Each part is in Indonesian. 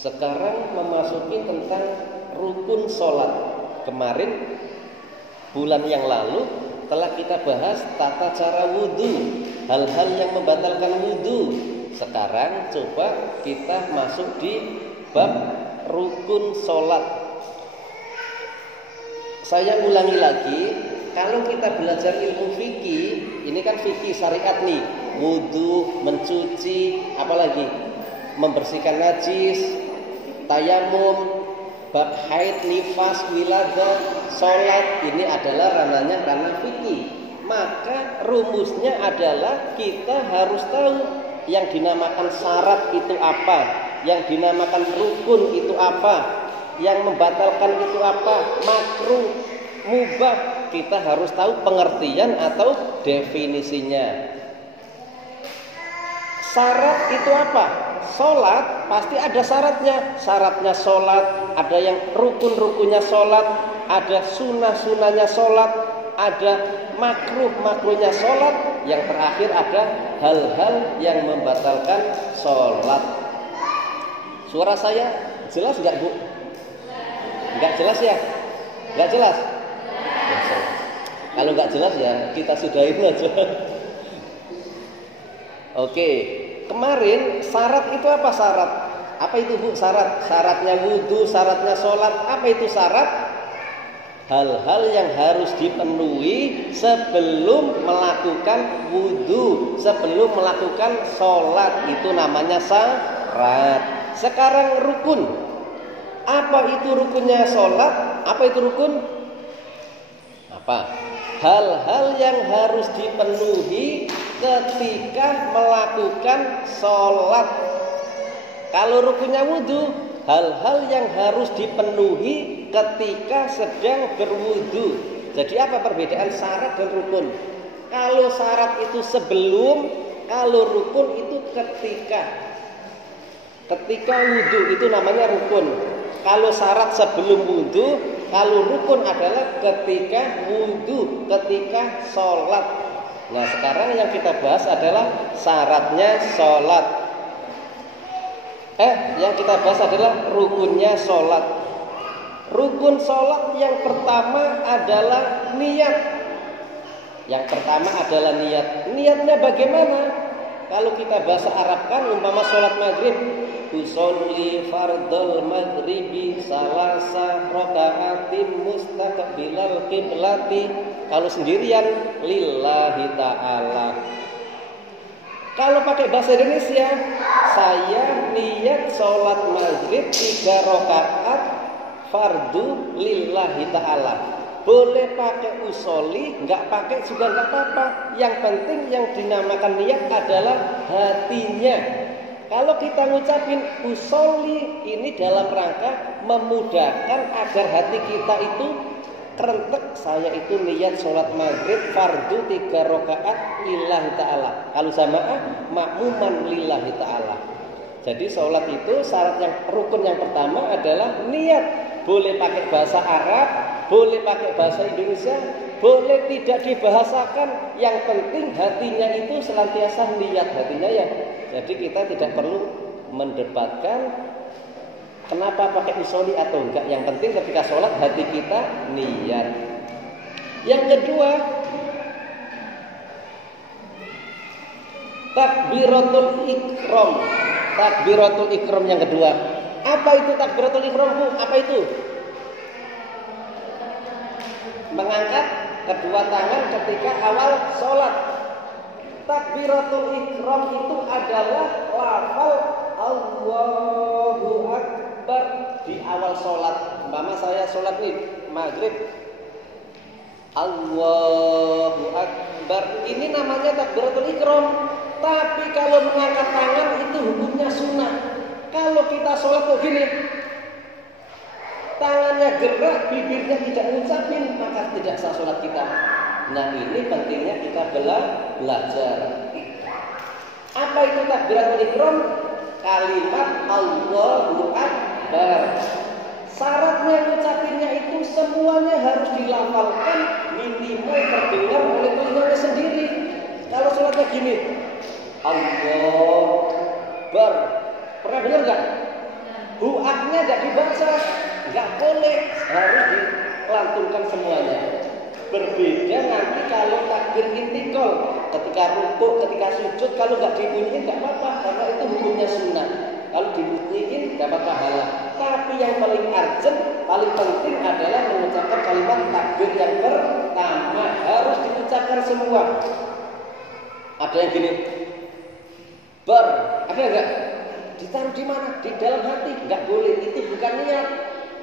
Sekarang memasuki tentang rukun sholat. Kemarin bulan yang lalu telah kita bahas tata cara wudhu, hal-hal yang membatalkan wudhu. Sekarang coba kita masuk di bab rukun sholat. Saya ulangi lagi, kalau kita belajar ilmu fikih, ini kan fikih syariat nih, wudhu, mencuci, apalagi membersihkan najis, tayamum, bab haid, nifas, wiladah, sholat, ini adalah ranahnya ranah fikih. Maka rumusnya adalah kita harus tahu yang dinamakan syarat itu apa, yang dinamakan rukun itu apa, yang membatalkan itu apa, makruh, mubah. Kita harus tahu pengertian atau definisinya. Syarat itu apa? Sholat pasti ada syaratnya. Syaratnya sholat, ada yang rukun-rukunnya sholat, ada sunnah-sunnahnya sholat, ada makruh-makruhnya sholat, yang terakhir ada hal-hal yang membatalkan sholat. Suara saya jelas nggak, Bu? Nggak jelas ya? Nggak jelas? Kalau nggak jelas ya kita sudahin aja. Oke, kemarin syarat itu apa syarat? Apa itu, Bu, syarat? Syaratnya wudhu, syaratnya sholat. Apa itu syarat? Hal-hal yang harus dipenuhi sebelum melakukan wudhu, sebelum melakukan sholat, itu namanya syarat. Sekarang rukun. Apa itu rukunnya sholat? Apa itu rukun? Apa? Hal-hal yang harus dipenuhi ketika melakukan sholat. Kalau rukunnya wudhu, hal-hal yang harus dipenuhi ketika sedang berwudhu. Jadi apa perbedaan syarat dan rukun? Kalau syarat itu sebelum, kalau rukun itu ketika. Ketika wudhu itu namanya rukun. Kalau syarat sebelum wudhu, kalau rukun adalah ketika wudhu, ketika sholat. Nah, sekarang yang kita bahas adalah syaratnya sholat. Yang kita bahas adalah rukunnya sholat. Rukun sholat yang pertama adalah niat. Yang pertama adalah niat. Niatnya bagaimana? Kalau kita bahasa Arabkan, umpama sholat maghrib, usolli fardhol maghribi salasa raka'atin mustaqbilal qiblati. Kalau sendirian, lillahi ta'ala. Kalau pakai bahasa Indonesia, saya niat sholat maghrib 3 rakaat fardu lillahi ta'ala. Boleh pakai usoli, nggak pakai juga nggak apa-apa. Yang penting yang dinamakan niat adalah hatinya. Kalau kita ngucapin usoli, ini dalam rangka memudahkan agar hati kita itu kerentek. Saya itu niat sholat maghrib fardu 3 rakaat lillahi ta'ala. Kalau jamaah makmuman lillahi ta'ala. Jadi sholat itu syarat yang rukun yang pertama adalah niat. Boleh pakai bahasa Arab, boleh pakai bahasa Indonesia, boleh tidak dibahasakan. Yang penting hatinya itu senantiasa niat hatinya ya. Jadi kita tidak perlu mendebatkan kenapa pakai usoli atau enggak. Yang penting ketika sholat hati kita niat. Yang kedua, takbiratul ikram. Takbiratul ikram yang kedua. Apa itu takbiratul ikram, Bu? Apa itu? Mengangkat kedua tangan ketika awal sholat. Takbiratul ikram itu adalah lafal Allahu Akbar di awal sholat. Umpama saya sholat nih maghrib, Allahu Akbar, ini namanya takbiratul ikram. Tapi kalau mengangkat tangan itu hukumnya sunnah. Kalau kita sholat begini, tangannya gerak, bibirnya tidak ngucapin, maka tidak sah sholat kita. Nah, ini pentingnya kita belajar. Apa itu takbiratul ihram? Kalimat Allahu Akbar. Syaratnya ngucapinnya itu semuanya harus dilafalkan, minimal terdengar oleh telinganya sendiri. Kalau sholatnya gini, Allahu Akbar. Pernah dengar nggak? Hu dibaca, nggak boleh, harus dilantunkan semuanya. Berbeda nanti kalau takbir intikal, ketika rukuk, ketika sujud, kalau nggak dibunyiin nggak apa-apa, karena itu hukumnya sunnah. Kalau dibunyiin dapat pahala. Tapi yang paling urgent, paling penting adalah mengucapkan kalimat takbir yang pertama, harus diucapkan semua. Ada yang gini, ada nggak? Ditaruh di mana? Di dalam hati, nggak boleh. Itu bukan niat.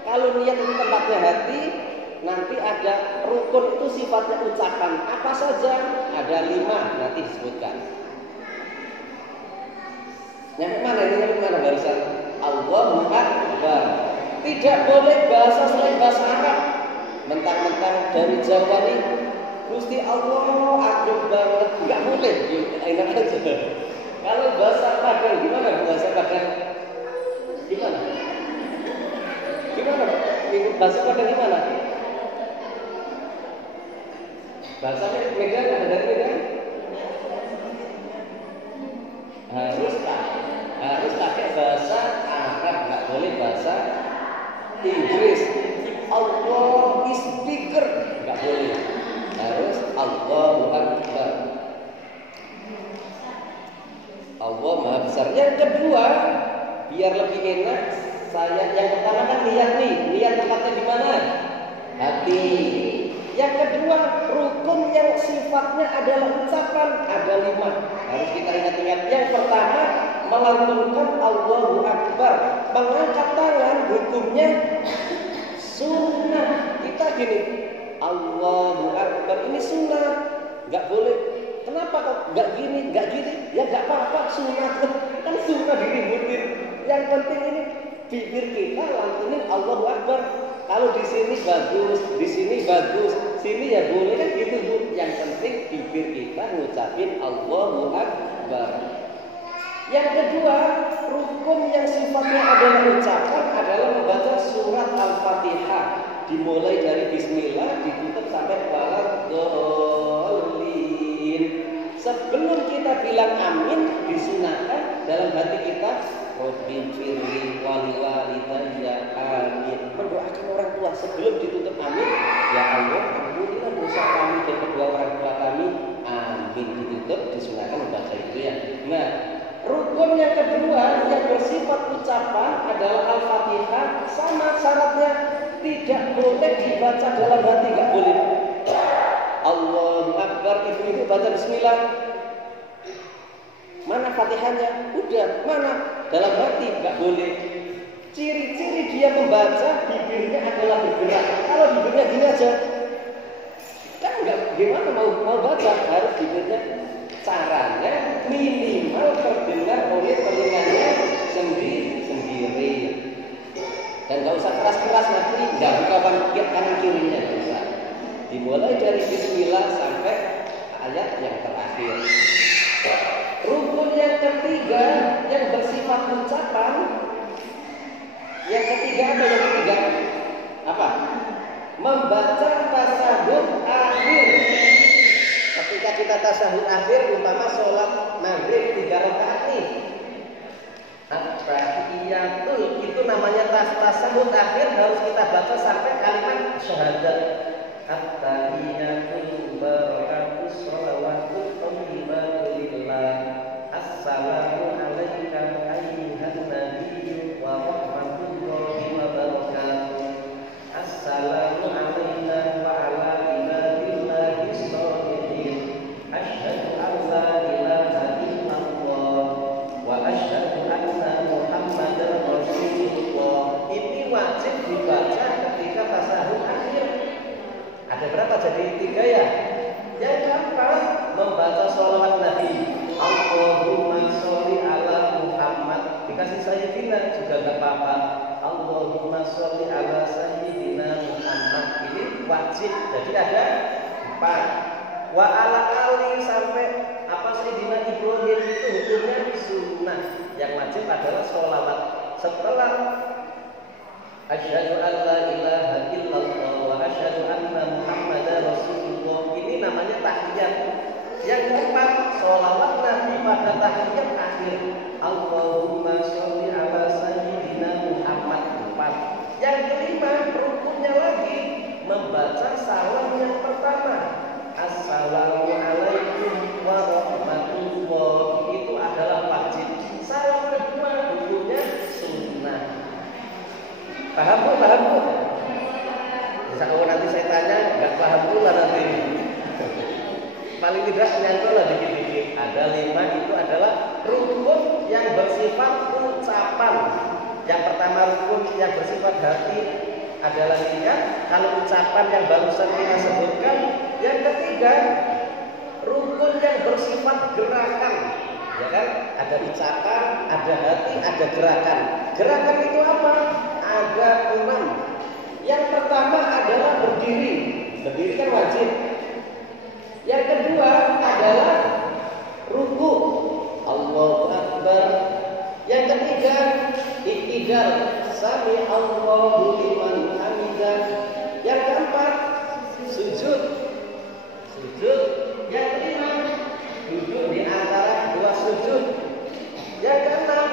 Kalau niat itu tempatnya hati. Nanti ada rukun itu sifatnya ucapan. Apa saja? Ada 5 nanti disebutkan. Nyampe mana barisan? Allahu Akbar. Tidak boleh bahasa selain bahasa Arab. Mentang-mentang dari Jawa nih, Gusti Allah agung banget. Enggak boleh. Enak aja. Kalau bahasa Padang gimana? Bahasa Padang gimana? Gimana? Bahasa Padang gimana? Bahasa Medan, ada dari Medan? Harus pakai bahasa Arab, nggak boleh bahasa Inggris. Allah is bigger, nggak boleh. Harus Allahu Akbar. Allah Maha Besar. Yang kedua, biar lebih enak, yang pertama kan niat nih. Niat tempatnya di mana? Hati. Yang kedua, rukun yang sifatnya adalah ucapan, ada 5. Harus kita ingat-ingat. Yang pertama, melantunkan Allahu Akbar. Mengangkat tangan, hukumnya sunnah. Kita gini, Allahu Akbar, ini sunnah. Gak boleh. Kenapa kok gak gini, gak gini? Ya gak apa-apa, sunnah. Kan sunnah diributin. Yang penting ini bibir kita lantunin Allahu Akbar. Kalau di sini bagus, di sini bagus, sini ya boleh kan gitu Bu. Yang penting bibir kita ngucapin Allahu Akbar. Yang kedua, rukun yang sifatnya adalah ucapan adalah membaca surat Al-Fatihah. Dimulai dari Bismillah, ditutup sampai Waladhdallin. Sebelum kita bilang amin, disunahkan dalam hati kita Rabbi firli wali walidayya amin. Mendoakan orang tua sebelum ditutup amin. Ya Allah, ampunilah dosa kami dan kedua orang tua kami. Amin. Ditutup, disunahkan membaca itu ya. Nah, rukun yang kedua yang bersifat ucapan adalah Al-Fatihah. Sama syaratnya, tidak boleh dibaca dalam hati, nggak boleh. Allahu Akbar, ibu-ibu baca Bismillah. Mana Fatihahnya? Udah, mana? Dalam hati, nggak boleh. Ciri-ciri dia membaca, bibirnya adalah bergerak. Kalau bibirnya gini aja, kan nggak gimana mau baca, harus bibirnya. Caranya minimal terdengar oleh telinganya sendiri. Dan nggak usah keras-keras nanti, nggak buka kanan kirinya, nggak usah. Dimulai dari Bismillah sampai ayat yang terakhir. Rukun yang ketiga yang bersifat ucapan. Yang ketiga apa? Membaca tasahud akhir. Ketika kita tasahud akhir, umpama sholat maghrib 3 rakaat nih. At-tahiyatul itu namanya tasahud akhir, harus kita baca sampai kalimat syahadat. At-tahiyatul barakatus shalawatut thayyibatu lillah. Assalamu alayka ayyuhan nabiyyu wa rahmatullahi wa barakatuh. Assalamu alayna wa ala ibadillahi sholihin. Asyhadu an la ilaha illallah wa asyhadu anna Muhammadar Rasulullah. Ini wajib dibaca ketika tasahud akhir. Ada berapa jadi 3 ya? Yang keempat, membaca sholawat Nabi. Allahumma sholli ala Muhammad. Dikasih Sayyidina juga gak apa-apa. Allahumma sholli ala Sayyidina Muhammad. Ini wajib. Jadi ada 4. Wa ala ali sampai apa Sayyidina Ibrahim itu hukumnya sunnah. Yang wajib adalah sholawat. Setelah asyhadu an la ilaha illallah wa asyhadu anna Muhammadar Rasulullah, ini namanya tahiyat. Yang keempat, sholawat Nabi pada tahiyat akhir. Allahumma sholli ala sayyidina Muhammad. 4. paling tidak nyantol dikit-dikit. Ada 5 itu adalah rukun yang bersifat ucapan. Yang pertama rukun yang bersifat hati adalah niat. Kalau ucapan yang barusan kita sebutkan. Yang ketiga rukun yang bersifat gerakan. Ya kan? Ada ucapan, ada hati, ada gerakan. Gerakan itu apa? Ada 6. Yang pertama adalah berdiri. Berdiri kan wajib. Yang kedua adalah ruku. Allahu Akbar. Yang ketiga i'tidal. Sami Allahu liman hamidah. Yang keempat sujud. Sujud. Yang kelima duduk di antara 2 sujud. Yang keenam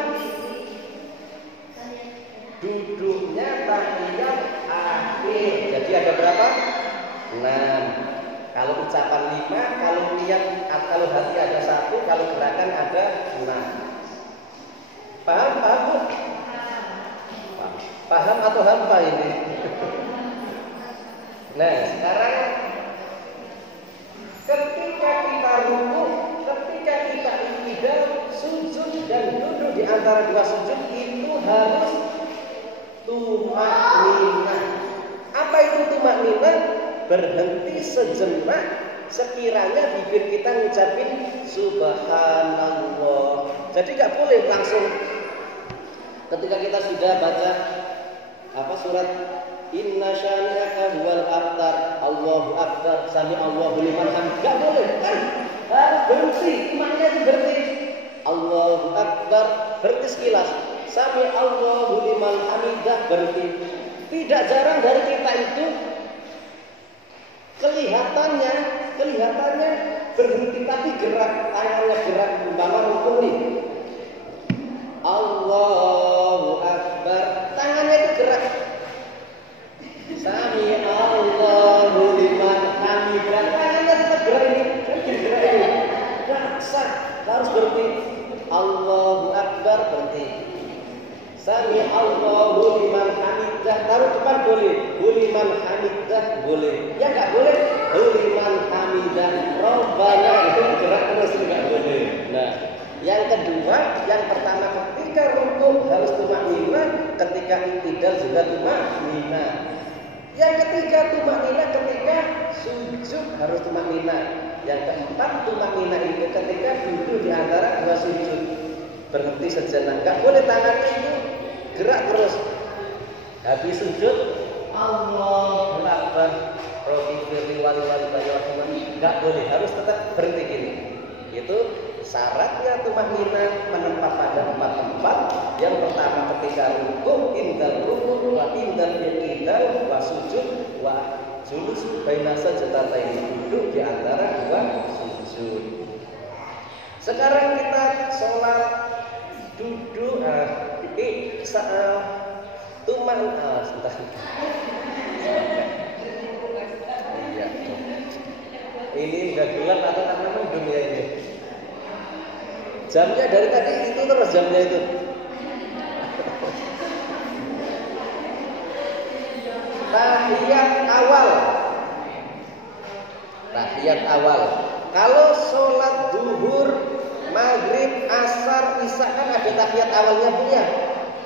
duduknya tahiyat akhir. Jadi ada berapa? 6. Kalau ucapan 5, kalau niat, kalau hati ada 1, kalau gerakan ada 6. Paham? Paham Bu? Paham atau hampa ini? Nah, sekarang ketika kita ruku, ketika kita i'tidal, sujud dan duduk di antara 2 sujud itu harus tumakninah. Apa itu tumakninah? Berhenti sejenak sekiranya bibir kita ngucapin subhanallah. Jadi nggak boleh langsung ketika kita sudah baca surat inna syani'aka huwal abtar, Allahu akbar, sami Allahu liman hamidah. Nggak boleh kan? Berhenti, imannya itu berhenti. Allahu akbar, berhenti sekilas. Sami Allahu liman hamidah, berhenti. Tidak jarang dari kita itu kelihatannya berhenti, tapi gerak tangannya, gerak umpama rukun nih. Allahu akbar, tangannya itu gerak. Sami Allahu liman hamidah, tangannya tetap gerak ini, kan gerak ini. Enggak sah, harus berhenti. Allahu akbar, berhenti. Sami Allahu liman hamidah, taruh depan boleh. Liman hamidah boleh. Ya enggak boleh. Liman hamidah Rabbana, itu gerak terus enggak boleh. Nah, yang kedua, yang pertama ketika rukuk harus tumakninah, ketika i'tidal juga tumakninah. Yang ketiga tumakninah ketika sujud harus tumakninah. Yang keempat tumakninah itu ketika duduk di antara 2 sujud. Berhenti sejenak, enggak boleh tangannya itu gerak terus. Habis sujud Allahu Akbar, Rabbi firli wali enggak boleh, harus tetap berhenti gini. Itu syaratnya tumakninah menempah pada 4 tempat. Yang pertama ketika rukuk, indal rukuk, wa indal i'tidal, wa sujud, wa julus baina sajdatayn, duduk di antara 2 sujud. Sekarang kita sholat duduk iya. Ini udah gelap atau karena mendung ya ini? Jamnya dari tadi itu terus jamnya itu. Tahiyat awal. Tahiyat awal. Kalau sholat zuhur, maghrib, asar, isya kan ada tahiyat awalnya punya.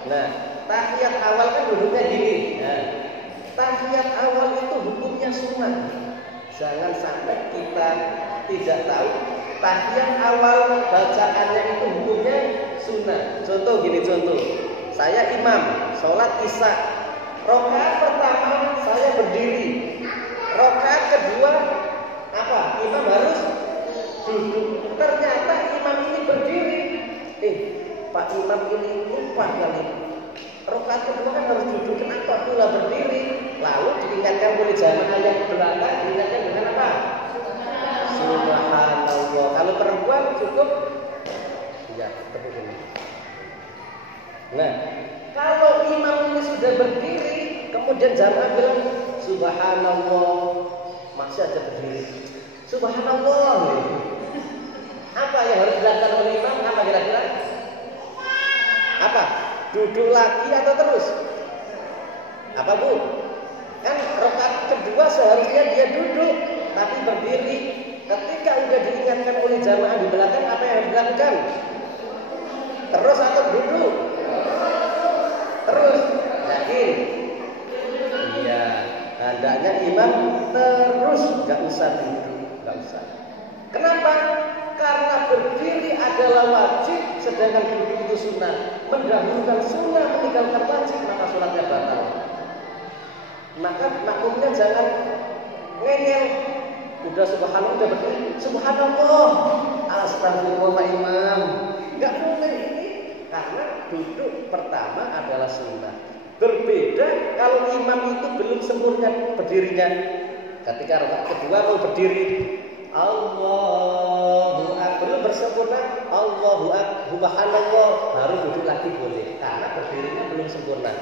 Nah, tahiyat awal kan duduknya gini. Nah, tahiyat awal itu hukumnya sunnah. Jangan sampai kita tidak tahu tahiyat awal bacaannya itu hukumnya sunnah. Contoh gini, saya imam sholat isya, rakaat pertama saya berdiri, rakaat kedua apa? Imam harus duduk. Ternyata imam ini berdiri. Pak Imam ini lupa kali. Rakaat kedua kan harus duduk, kenapa pula berdiri? Lalu diingatkan oleh jamaah yang belakang, diingatkan dengan apa? Subhanallah. Kalau perempuan cukup ya tepuk ini. Nah, kalau imam ini sudah berdiri, kemudian jamaah bilang Subhanallah, masih ada berdiri. Subhanallah. Apa yang harus dilakukan oleh imam? Apa kira-kira? Apa? Duduk lagi atau terus? Apa Bu? Kan rakaat kedua seharusnya dia duduk, tapi berdiri. Ketika udah diingatkan oleh jamaah di belakang, apa yang harus dilakukan? Terus atau duduk? Terus. Yakin? Iya. Hendaknya imam terus, nggak usah duduk, nggak usah. Kenapa? Karena berdiri adalah wajib, sedangkan duduk itu sunnah. Mendahulukan sunnah, meninggalkan wajib, maka sholatnya batal. Maka makmumnya jangan ngeyel. Udah subhanallah, udah berdiri, subhanallah, astagfirullah Pak Imam. Nggak boleh ini, karena duduk pertama adalah sunnah. Berbeda kalau imam itu belum sempurna berdirinya. Ketika rakaat kedua mau berdiri, Allahu Akbar, belum bersempurna, Allahu Akbar, subhanallah, baru duduk lagi boleh, karena berdirinya belum sempurna.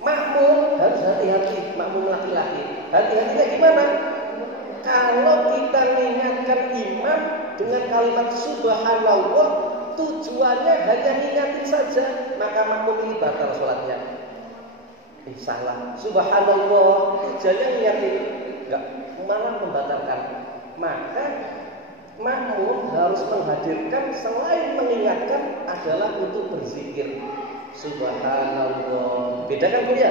Makmum harus hati-hati, makmum laki-laki. Hati-hatinya gimana? Kalau kita mengingatkan imam dengan kalimat subhanallah, tujuannya hanya ingatin saja, maka makmum ini batal sholatnya. Salah. Subhanallah, tujuannya ingatin, enggak, malah membatalkan. Maka makmum harus menghadirkan selain mengingatkan adalah untuk berzikir. Subhanallah. Bedakan Bu ya.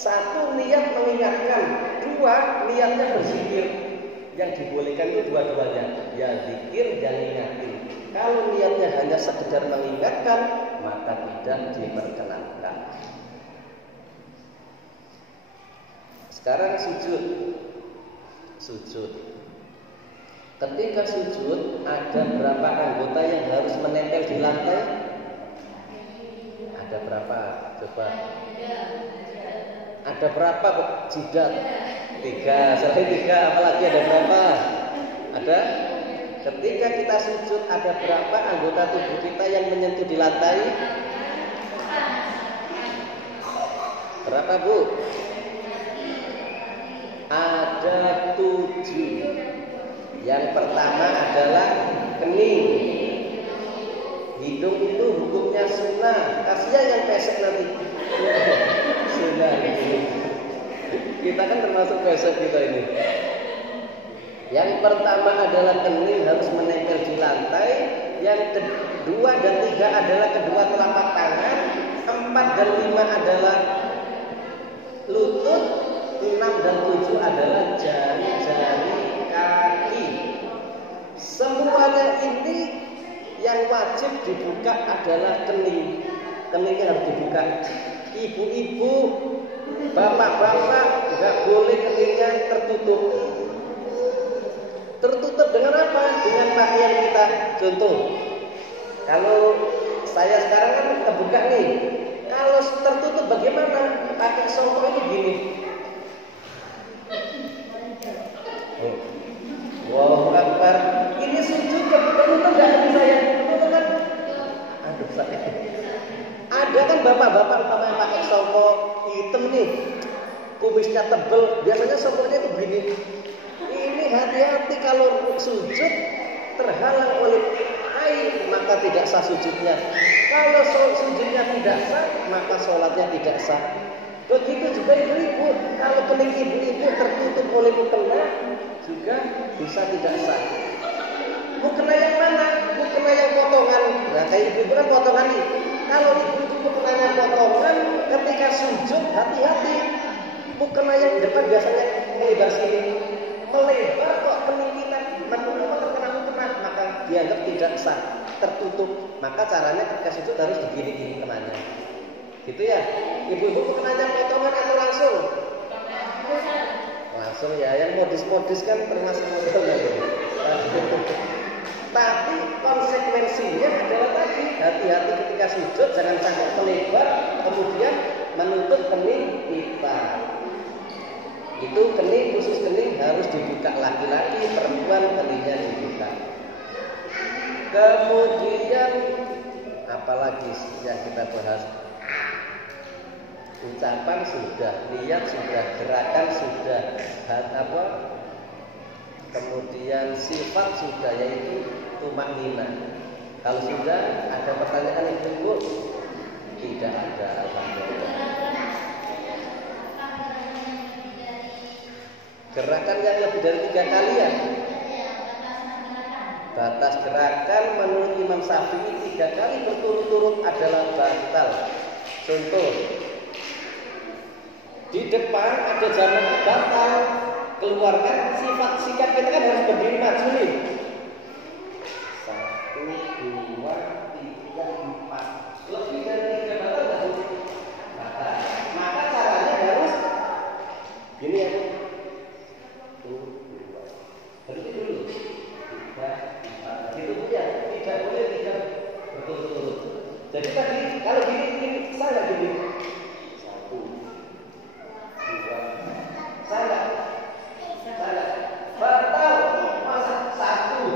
Satu niat mengingatkan, dua niatnya berzikir. Yang dibolehkan itu dua-duanya, ya zikir, ya ingatin. Kalau niatnya hanya sekedar mengingatkan, maka tidak diperkenankan. Sekarang sujud. Sujud. Ketika sujud, ada berapa anggota yang harus menempel di lantai? Ada berapa? Coba. Ada berapa kok jidat? 3. Selain 3, apalagi ada berapa? Ada? Ketika kita sujud, ada berapa anggota tubuh kita yang menyentuh di lantai? Berapa Bu? Ada 7. Yang pertama adalah kening. Hidung itu hukumnya sunnah. Kasihan yang pesek nanti. Sunnah ini. Kita kan termasuk pesek kita ini. Yang pertama adalah kening, harus menempel di lantai. Yang kedua dan tiga adalah kedua telapak tangan. 4 dan 5 adalah lutut. 6 dan 7 adalah jari-jari kaki. Semuanya ini yang wajib dibuka adalah kening. Keningnya harus dibuka. Ibu-ibu, bapak-bapak nggak boleh keningnya tertutup. Tertutup dengan apa? Dengan pakaian kita. Contoh, kalau saya sekarang kan kebuka nih. Kalau tertutup bagaimana? Pakai songkok itu gini. Allahu Akbar. Ini sujud tertutup nggak hati saya? Tertutup kan? Aduh sakit. Ada kan bapak-bapak umpamanya pakai songkok hitam nih, kumisnya tebel. Biasanya songkoknya itu begini. Ini hati-hati kalau sujud terhalang oleh air, maka tidak sah sujudnya. Kalau sujudnya tidak sah, maka sholatnya tidak sah. Begitu juga ibu-ibu, kalau kening ibu-ibu tertutup oleh mukena, juga bisa tidak sah. Mukena yang mana? Mukena yang potongan. Nah, kayak ibu-ibu kan potongan nih. Kalau ibu-ibu mukenanya potongan, ketika sujud hati-hati. Mukena yang depan biasanya melebar sini. Melebar kok kening kita terkena mukena, maka dianggap tidak sah, tertutup. Maka caranya ketika sujud harus begini-gini kenanya. Gitu ya. Ibu-ibu mukenanya potongan atau langsung? Langsung ya, yang modis-modis kan termasuk potongan. Tapi konsekuensinya adalah tadi, hati-hati ketika sujud, jangan sampai melebar kemudian menutup kening kita. Itu kening, khusus kening harus dibuka, laki-laki, perempuan keningnya dibuka. Kemudian apalagi yang kita bahas? Ucapan sudah, niat sudah, gerakan sudah, kemudian sifat sudah, yaitu tumakninah. Kalau sudah, ada pertanyaan Ibu? Tidak ada, alhamdulillah. Gerakan yang lebih dari 3 kali ya. Batas gerakan menurut Imam Syafi'i 3 kali berturut-turut adalah batal. Contoh, di depan ada jamak batal, keluarkan sifat sikap kita kan harus berdiri maju nih. 1, 2, 3, 4. Lebih dari 3 batal nggak? Batal. Maka caranya harus gini ya. Berarti dulu 3, 4. Itu ya, tidak boleh 3 berturut-turut. Jadi tadi kalau gini salah gini. 1, 2, salah. Batal. Masa 1.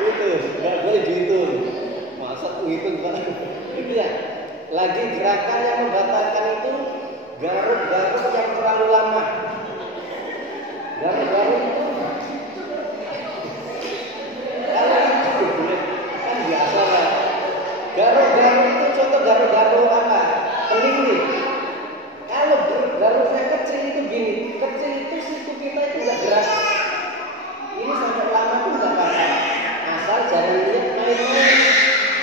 Itu nggak boleh dihitung. Masa hitung kan? Itu ya. Lagi gerakan yang membatalkan itu garuk-garuk yang terlalu lama. Garuk-garuk itu kalau itu kan biasa lah. Garuk-garuk itu contoh garuk-garuk apa? Kelingking. Kalau garuknya kecil itu gini, kecil itu siku kita itu nggak gerak. Ini sampai lama pun nggak apa-apa. Asal jangan lihat main-main.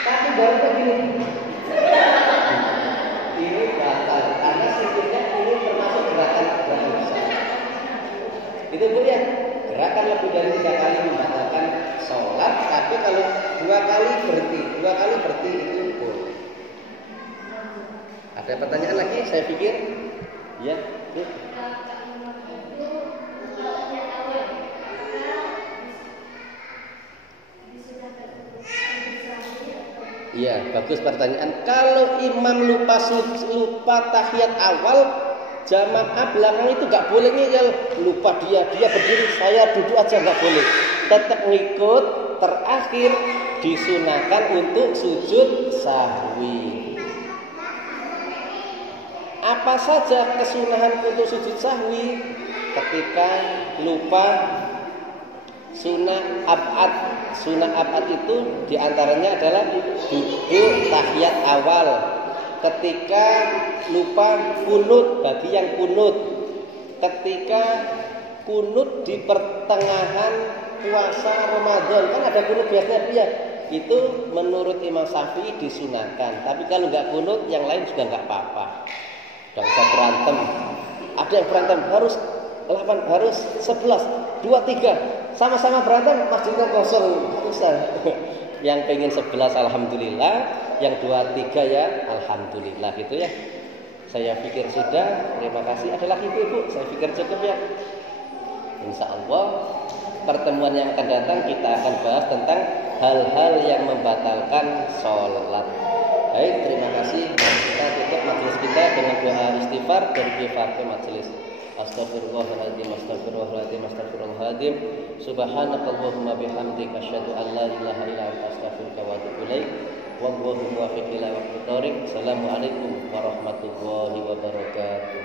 Tapi garuknya gini. Ini batal karena sikunya ini termasuk gerakan besar. Itu Bu ya. Gerakan lebih dari 3 kali membatalkan sholat. Tapi kalau 2 kali berhenti itu boleh. Ada pertanyaan lagi? Saya pikir ya. Iya, bagus pertanyaan. Kalau imam lupa tahiyat awal, jamaah belakang itu nggak boleh ngeyel. Lupa dia berdiri, saya duduk aja nggak boleh. Tetap ngikut. Terakhir disunahkan untuk sujud sahwi. Apa saja kesunahan untuk sujud sahwi? Ketika lupa sunah ab'ad. Sunah ab'ad itu diantaranya adalah duduk tahiyat awal. Ketika lupa kunut, bagi yang kunut. Ketika kunut di pertengahan puasa Ramadan, kan ada kunut biasanya dia. Itu menurut Imam Syafi'i disunahkan. Tapi kalau nggak kunut, yang lain juga nggak apa-apa. Tidak usah berantem. Ada yang berantem harus 8, harus 11, 2, 3. Sama-sama berantem, masjidnya kosong. Usah. Yang pengen 11 alhamdulillah, yang 2, 3 ya alhamdulillah gitu ya. Saya pikir sudah. Terima kasih. Ada lagi Ibu? Saya pikir cukup ya. Insya Allah pertemuan yang akan datang kita akan bahas tentang hal-hal yang membatalkan sholat. Baik, terima kasih. Kita tutup majelis kita dengan doa istighfar dari pihak majelis. Astaghfirullahaladzim, astaghfirullahaladzim, astaghfirullahaladzim. Subhanakallahumma bihamdika asyhadu an la ilaha illa anta astaghfiruka wa atubu ilaik. Wallahu muwaffiq ila waqtit thoriq. Assalamualaikum warahmatullahi wabarakatuh.